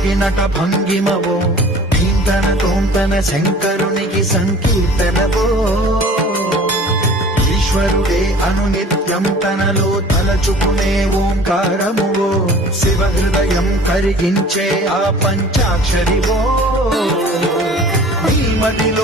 నట భంగిమవో తన తోంతన శంకరునికి సంకీర్తనవో ఈశ్వరుడే అనునిత్యం తనలో తలచుకునే ఓంకారమువో శివ హృదయం కరిగించే ఆ పంచాక్షరివో నీ మదిలో